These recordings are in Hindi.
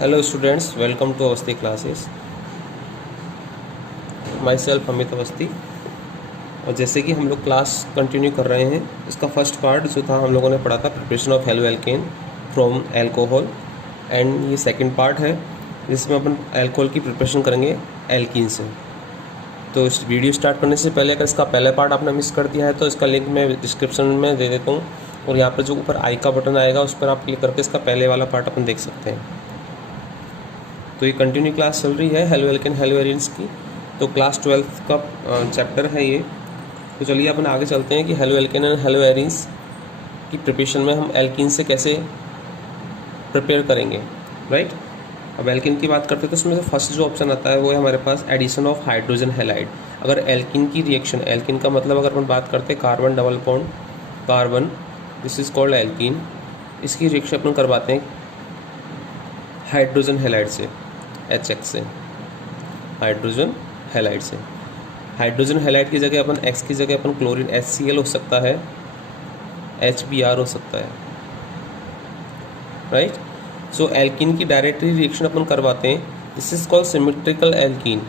Hello students, welcome to Awasthi classes. Myself Amit Awasthi. और जैसे कि हम लोग क्लास कंटिन्यू कर रहे हैं, इसका फर्स्ट पार्ट जो था हम लोगों ने पढ़ा था preparation of halo alkane from alcohol, and ये सेकंड पार्ट है जिसमें अपन एल्कोहल की प्रिपरेशन करेंगे एल्कीन से। तो इस वीडियो स्टार्ट करने से पहले अगर इसका पहला पार्ट आपने मिस कर दिया है तो इसका लिंक मैं डिस्क्रिप्शन में दे देता हूँ, और यहाँ पर जो ऊपर आई का बटन आएगा उस पर आप क्लिक करके इसका पहले वाला पार्ट अपन देख सकते हैं। तो ये कंटिन्यू क्लास चल रही है हेलो एल्केन हेलो एरिन्स की। तो क्लास 12th का चैप्टर है ये। तो चलिए अपन आगे चलते हैं कि halo alkane and hello arenes की प्रिपरेशन में हम एल्कीन से कैसे प्रिपेयर करेंगे, राइट। अब एल्कीन की बात करते हैं तो उसमें से फर्स्ट जो ऑप्शन आता है वो है हमारे पास एडिशन ऑफ हाइड्रोजन हैलाइड। अगर एल्कीन की रिएक्शन, एल्कीन का मतलब अगर अपन बात करते हैं carbon double bond carbon, this is called alkene, इसकी रिएक्शन अपन करवाते हैं हाइड्रोजन हैलाइड से, HX से, हाइड्रोजन हैलाइड से। हाइड्रोजन हैलाइड की जगह अपन X की जगह अपन क्लोरीन HCl हो सकता है, HBr हो सकता है, राइट। सो एल्कीन की डायरेक्टली रिएक्शन अपन करवाते हैं, this is called symmetrical alkene.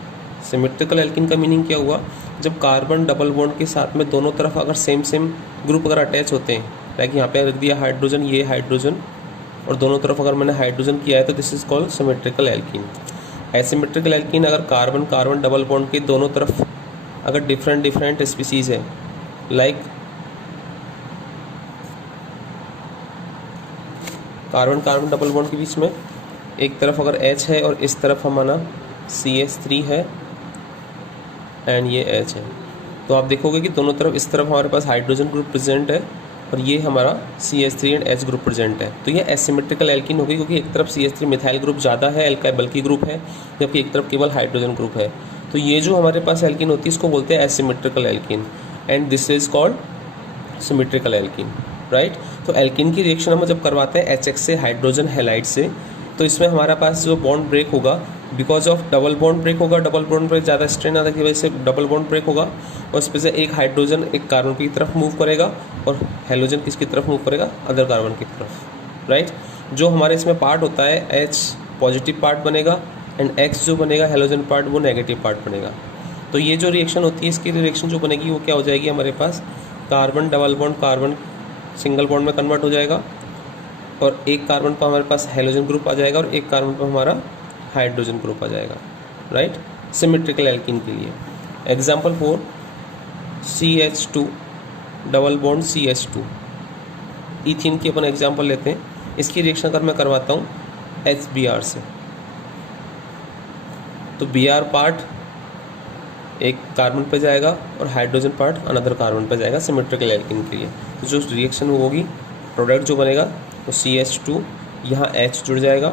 Symmetrical alkene का मीनिंग क्या हुआ? जब कार्बन डबल बॉन्ड के साथ में दोनों तरफ अगर सेम ग्रुप अगर अटैच होते हैं, लाइक यहाँ पे रख दिया हाइड्रोजन, ये हाइड्रोजन, और दोनों तरफ अगर मैंने हाइड्रोजन किया है तो this is called symmetrical alkene. Asymmetrical alkene अगर कार्बन कार्बन डबल बॉन्ड के दोनों तरफ अगर डिफरेंट स्पीसीज है, like carbon carbon double bond के बीच में एक तरफ अगर H है और इस तरफ हमारा CH3 है एंड ये H है, तो आप देखोगे कि दोनों तरफ इस तरफ हमारे पास हाइड्रोजन ग्रुप प्रेजेंट है और ये हमारा CH3 and H group present है। तो ये एसिमेट्रिकल एल्कीन होगी, क्योंकि एक तरफ CH3 मिथाइल ग्रुप ज़्यादा है, एल्काइल बल्कि ग्रुप है, जबकि एक तरफ केवल हाइड्रोजन ग्रुप है। तो ये जो हमारे पास एल्कीन होती है इसको बोलते हैं asymmetrical alkene, and this is called symmetrical alkene, right. तो एल्कीन की रिएक्शन हम जब करवाते हैं HX से हाइड्रोजन हैलाइड से, तो इसमें हमारा पास जो बॉन्ड ब्रेक होगा because of double bond break होगा, डबल बॉन्ड ब्रेक ज़्यादा स्ट्रेन आने की वजह से डबल बॉन्ड ब्रेक होगा, और उस पर से एक हाइड्रोजन एक कार्बन की तरफ मूव करेगा और हेलोजन किसकी तरफ मूव करेगा? अदर कार्बन की तरफ, राइट। जो हमारे इसमें पार्ट होता है H पॉजिटिव पार्ट बनेगा एंड X जो बनेगा हेलोजन पार्ट वो नेगेटिव पार्ट बनेगा। तो ये जो रिएक्शन होती है इसकी रिएक्शन जो बनेगी वो क्या हो जाएगी? हमारे पास carbon double bond carbon single bond में कन्वर्ट हो जाएगा, और एक कार्बन पर हमारे पास हेलोजन ग्रुप आ जाएगा और एक कार्बन पर हमारा हाइड्रोजन ग्रुप आ जाएगा, राइट। सिमेट्रिकल एल्कीन के लिए example 4 CH2 double bond CH2, ethene की अपन एग्जाम्पल लेते हैं। इसकी रिएक्शन अगर मैं करवाता हूँ HBr से, तो Br पार्ट एक कार्बन पे जाएगा और हाइड्रोजन पार्ट अनदर कार्बन पे जाएगा सिमेट्रिकल एल्कीन के लिए। तो जो रिएक्शन होगी, प्रोडक्ट जो बनेगा तो CH2, यहाँ H जुड़ जाएगा,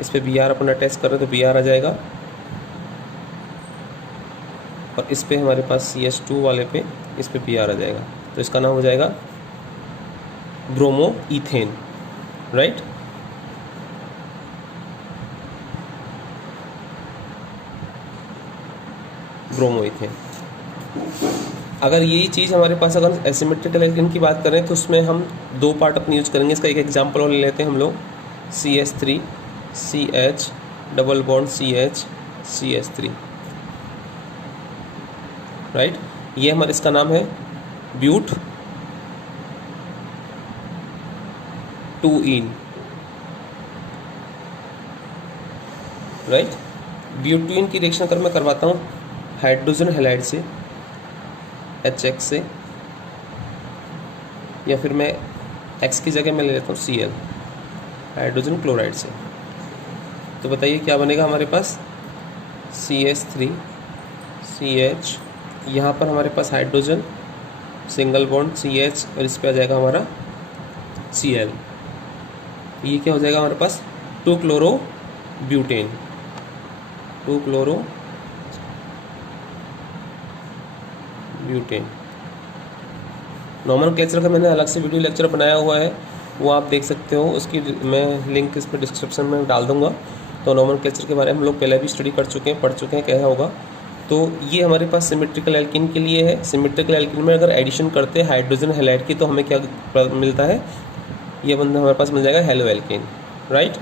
इस पे Br अपन अटैच कर रहे हैं तो Br आ जाएगा, और इस पे हमारे पास CH2 वाले पे इस पे Br आ जाएगा, तो इसका नाम हो जाएगा bromo ethane, right. Bromo ethane. अगर यही चीज़ हमारे पास अगर एसिमेट्रिकल एल्कीन की बात करें तो उसमें हम दो पार्ट अपनी यूज करेंगे। इसका एक एग्जांपल और ले लेते हैं हम लोग, CH3 CH double bond CH CH3, right. ये हमारे इसका नाम है ब्यूट 2इन, राइट। ब्यूट 2इन की रिएक्शन अगर मैं करवाता हूँ हाइड्रोजन हैलाइड से HX से, या फिर मैं X की जगह मैं ले लेता हूँ Cl हाइड्रोजन क्लोराइड से, तो बताइए क्या बनेगा हमारे पास? CH3 CH, यहाँ पर हमारे पास हाइड्रोजन सिंगल बॉन्ड CH और इस पे आ जाएगा हमारा Cl। ये क्या हो जाएगा हमारे पास? 2 chloro butane, 2 chloro butane. Normal क्लेचर का मैंने अलग से वीडियो लेक्चर बनाया हुआ है, वो आप देख सकते हो, उसकी मैं लिंक इस पर डिस्क्रिप्शन में डाल दूंगा। तो नॉर्मल क्लेचर के बारे में हम लोग पहले भी स्टडी कर चुके हैं, पढ़ चुके हैं क्या होगा। तो ये हमारे पास सिमेट्रिकल एल्कीन के लिए है। सिमेट्रिकल एल्कीन में अगर एडिशन करते हैं हाइड्रोजन हैलाइड की तो हमें क्या मिलता है? ये बंदा हमारे पास मिल जाएगा हेलो एल्कीन, राइट।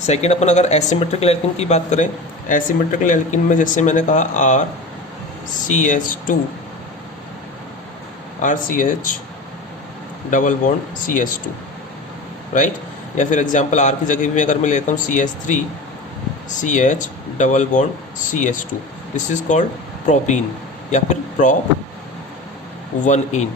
सेकेंड अपन अगर एसिमेट्रिकल एल्कीन की बात करें, एसिमेट्रिकल एल्कीन में जैसे मैंने कहा RCH2 RCH double bond CH2, right. या फिर एग्जांपल R की जगह भी अगर मैं लेता हूँ CH3 CH double bond CH2, this is called propene या फिर prop 1ene,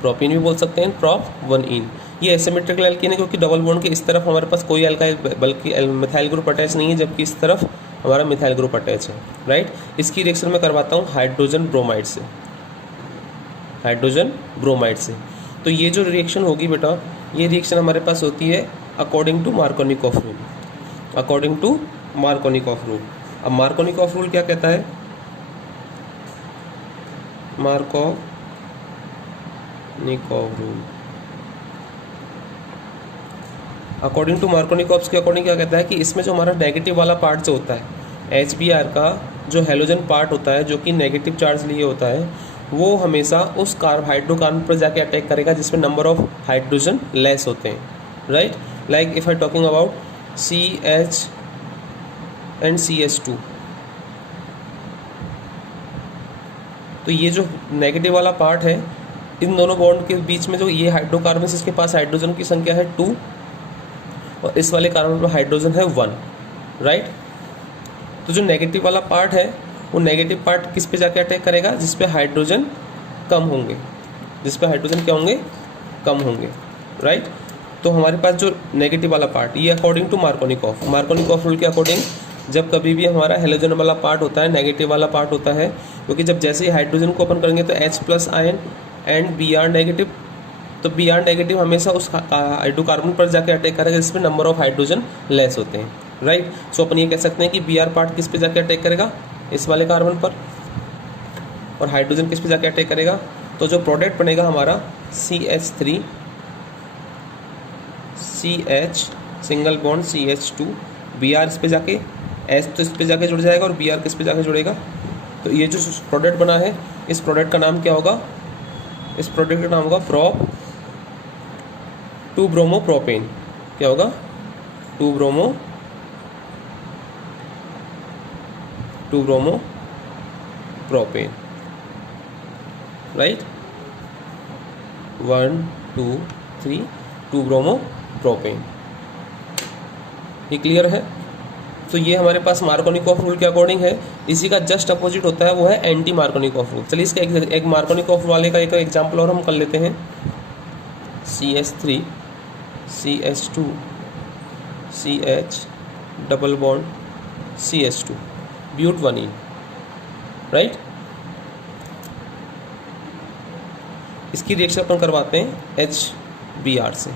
प्रोपीन भी बोल सकते हैं, prop 1ene। ये एसिमेट्रिकल एल्कीन है क्योंकि डबल बॉन्ड के इस तरफ हमारे पास कोई एल्काइल बल्कि मिथाइल ग्रुप अटैच नहीं है, जबकि इस तरफ हमारा मिथाइल ग्रुप अटैच है, राइट। इसकी रिएक्शन मैं करवाता हूँ हाइड्रोजन ब्रोमाइड से, हाइड्रोजन ब्रोमाइड से। तो ये जो रिएक्शन होगी बेटा, ये रिएक्शन हमारे पास होती है according to Markovnikov rule, according to Markovnikov rule. अब मार्कोनिकॉफ रूल क्या कहता है, Markovnikov rule according to Markovnikov के अकॉर्डिंग क्या कहता है कि इसमें जो हमारा नेगेटिव वाला पार्ट जो होता है, HBr का जो हेलोजन पार्ट होता है जो कि नेगेटिव चार्ज लिए होता है, वो हमेशा उस हाइड्रोकार्बन पर जाके अटैक करेगा जिसमें नंबर ऑफ हाइड्रोजन लेस होते हैं, right. Like if I talking about CH and CH2, तो ये जो नेगेटिव वाला पार्ट है, इन दोनों बॉन्ड के बीच में जो ये हाइड्रोकार्बन इसके पास हाइड्रोजन की संख्या है 2 और इस वाले कार्बन पर हाइड्रोजन है 1, राइट। तो जो नेगेटिव वाला पार्ट है वो नेगेटिव पार्ट किस पे जाके अटैक करेगा, जिस पे हाइड्रोजन कम होंगे, जिस पे हाइड्रोजन क्या होंगे, कम होंगे, राइट। तो हमारे पास जो नेगेटिव वाला पार्ट, ये अकॉर्डिंग टू मार्कोनिकॉफ रूल के अकॉर्डिंग जब कभी भी हमारा हेलोजन वाला पार्ट होता है, नेगेटिव वाला पार्ट होता है, क्योंकि जब जैसे ही हाइड्रोजन को ओपन करेंगे तो H+ ion and Br negative, तो Br नेगेटिव हमेशा उस हाइड्रोकार्बन पर जाके अटैक करेगा जिसमें नंबर ऑफ हाइड्रोजन लेस होते हैं, राइट। सो अपन ये कह सकते हैं कि Br पार्ट किस पे जाके अटैक करेगा, इस वाले कार्बन पर, और हाइड्रोजन किस पे जाके अटैक करेगा। तो जो प्रोडक्ट बनेगा हमारा CH3 CH single bond CH2, Br इस पे जाके, H तो इस पे जाके जुड़ जाएगा और Br किस पे जाके जुड़ेगा। तो ये जो प्रोडक्ट बना है, इस प्रोडक्ट का नाम क्या होगा, इस प्रोडक्ट का नाम होगा prop 2-ब्रोमोप्रोपेन। क्या होगा, 2-ब्रोमोप्रोपेन, राइट। 1 2 3 2-ब्रोमोप्रोपेन। ये क्लियर है। तो ये हमारे पास मार्कोनिकॉफ रूल के अकॉर्डिंग है। इसी का जस्ट अपोजिट होता है, वो है एंटी मार्कोनिकॉफ रूल। चलिए इसका एक मार्कोनिकॉफ वाले का एक एग्जाम्पल और हम कर लेते हैं। CH3 CH2 CH double bond CH2 but 1ene, right. इसकी रिएक्शन अपन करवाते हैं HBr से।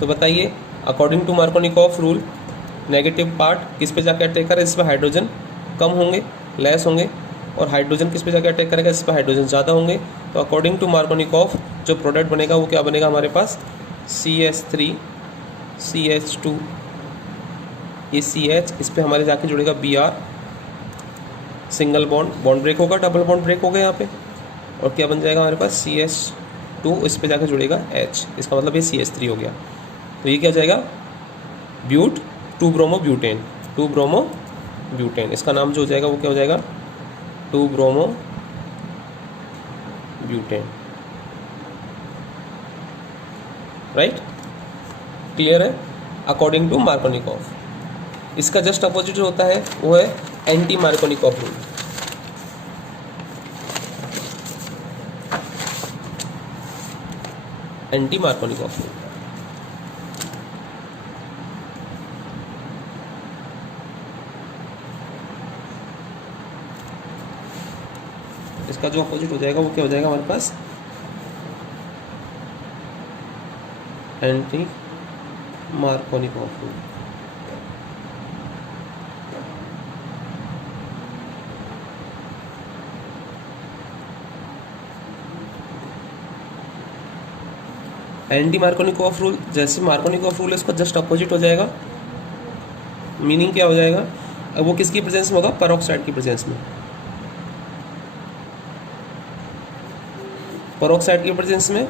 तो बताइए, according to Markovnikov rule negative part किस पे जाके अटैक करेगा, जिस पर हाइड्रोजन कम होंगे, लेस होंगे, और हाइड्रोजन किस पे जाके अटैक करेगा, जिस पर हाइड्रोजन ज़्यादा होंगे। तो अकॉर्डिंग टू मार्कोनिकॉफ जो प्रोडक्ट बनेगा वो क्या बनेगा हमारे पास, CH3 CH2, ये CH इस पे हमारे जाके जुड़ेगा Br, सिंगल बॉन्ड ब्रेक होगा, डबल बॉन्ड ब्रेक होगा यहाँ पे, और क्या बन जाएगा हमारे पास CH2, इस पे जाके जुड़ेगा H, इसका मतलब ये CH3 हो गया। तो ये क्या हो जाएगा, ब्यूट 2-ब्रोमोब्यूटेन, 2-ब्रोमोब्यूटेन। इसका नाम जो हो जाएगा वो क्या हो जाएगा, 2-ब्रोमोब्यूटेन, राइट। क्लियर है, अकॉर्डिंग टू मार्कोनिकॉफ। इसका जस्ट अपोजिट जो होता है वो है anti Markovnikov rule. Anti Markovnikov rule, इसका जो अपोजिट हो जाएगा वो क्या हो जाएगा हमारे पास, anti Markovnikov rule. Anti Markovnikov rule, जैसे मार्कोनिकॉफ रूल है उसका जस्ट अपोजिट हो जाएगा। मीनिंग क्या हो जाएगा, अब वो किसकी प्रेजेंस में होगा, पेरोक्साइड की प्रेजेंस में। पेरोक्साइड की प्रेजेंस में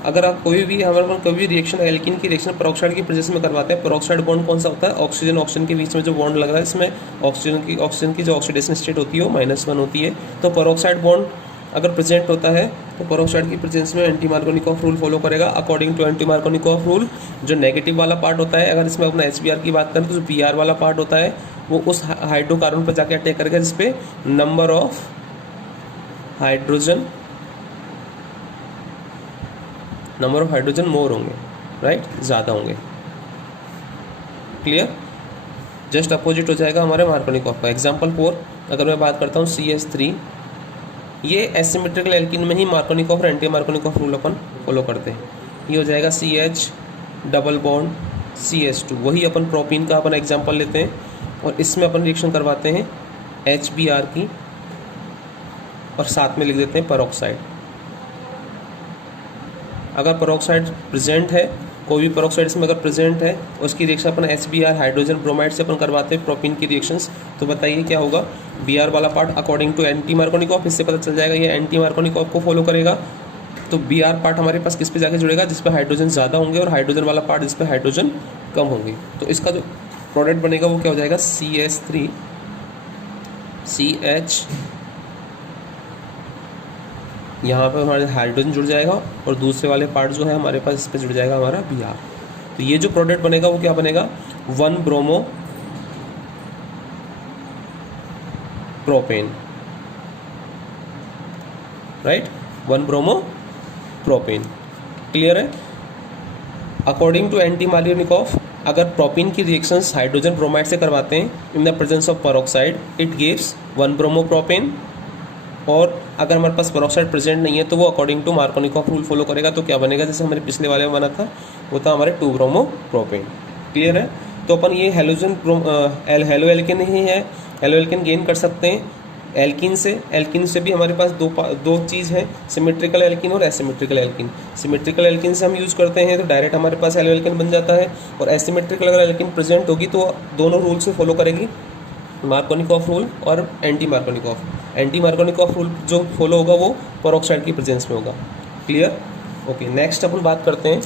अगर आप हमारे पास कोई भी रिएक्शन एल्कीन की रिएक्शन पेरोक्साइड की प्रेजेंस में करवाते हैं, पेरोक्साइड बॉन्ड कौन सा होता है, ऑक्सीजन ऑक्सीजन के बीच में जो बॉन्ड लग रहा है, इसमें ऑक्सीजन की जो ऑक्सीडेशन स्टेट होती है वो -1 होती है। तो पेरोक्साइड बॉन्ड अगर प्रेजेंट होता है तो पेरोक्साइड की प्रेजेंस में एंटी मार्कोनिकॉफ रूल फॉलो करेगा। According to anti Markovnikov rule जो नेगेटिव वाला पार्ट होता है, अगर इसमें अपना HBr की बात करें तो जो Br वाला पार्ट होता है वो उस हाइड्रोकार्बन पर जाके अटैक करेगा जिसपे नंबर ऑफ हाइड्रोजन मोर होंगे, राइट, ज़्यादा होंगे। क्लियर? जस्ट अपोजिट हो जाएगा हमारे मार्कोनिकॉफ का। एग्जाम्पल 4 अगर मैं बात करता हूँ CH3, ये एसिमेट्रिकल एल्कीन में ही मार्कोनिकॉफ और एंटी मार्कोनिकॉफ रूल अपन फॉलो करते हैं। ये हो जाएगा CH डबल बॉन्ड CH2, वही अपन प्रोपीन का अपन एग्जाम्पल लेते हैं और इसमें अपन रिएक्शन करवाते हैं HBr की और साथ में लिख देते हैं पेरोक्साइड। अगर पेरोक्साइड प्रेजेंट है, कोई भी पेरोक्साइड इसमें अगर प्रेजेंट है, उसकी रिएक्शन अपन HBr हाइड्रोजन ब्रोमाइड से अपन करवाते हैं प्रोपीन की रिएक्शंस, तो बताइए क्या होगा। Br वाला part according to anti Markovnikov, इससे पता चल जाएगा ये एंटी मार्कोनिकॉफ को फॉलो करेगा। तो Br पार्ट हमारे पास किस पे जाके जुड़ेगा, जिस पे हाइड्रोजन ज़्यादा होंगे, और हाइड्रोजन वाला पार्ट जिस पे हाइड्रोजन कम होंगे। तो इसका जो प्रोडक्ट बनेगा वो क्या हो जाएगा, CH3 CH, यहाँ पे हमारे हाइड्रोजन जुड़ जाएगा और दूसरे वाले पार्ट जो है हमारे पास इस पे जुड़ जाएगा हमारा Br। तो ये जो प्रोडक्ट बनेगा वो क्या बनेगा, 1 bromo propane, right, 1 bromo propane. Clear है? अकॉर्डिंग टू एंटी मार्कोनिकॉफ, अगर प्रोपीन की रिएक्शंस हाइड्रोजन ब्रोमाइड से करवाते हैं in the presence of peroxide, it gives 1 bromo propane. और अगर हमारे पास पेरोक्साइड प्रेजेंट नहीं है तो वो according to Markovnikov rule follow करेगा। तो क्या बनेगा, जैसे हमारे पिछले वाले में बना था, वो था हमारे 2 ब्रोमो प्रोपेन। क्लियर है? तो अपन ये हेलो एल्केन ही है, हेलो एल्केन गेन कर सकते हैं एल्कीन से भी हमारे पास दो चीज़ है, सिमेट्रिकल एल्कीन और एसिमेट्रिकल एल्कीन। सिमेट्रिकल एल्कीन से हम यूज़ करते हैं तो डायरेक्ट हमारे पास हेलो एल्केन बन जाता है, और एसिमेट्रिकल अगर एल्कीन प्रेजेंट होगी तो दोनों रूल से फॉलो करेगी, मार्कोनिकॉफ रूल और anti Markovnikov. Anti Markovnikov rule जो फॉलो होगा वो पेरोक्साइड की प्रेजेंस में होगा। क्लियर? ओके, नेक्स्ट अपन बात करते हैं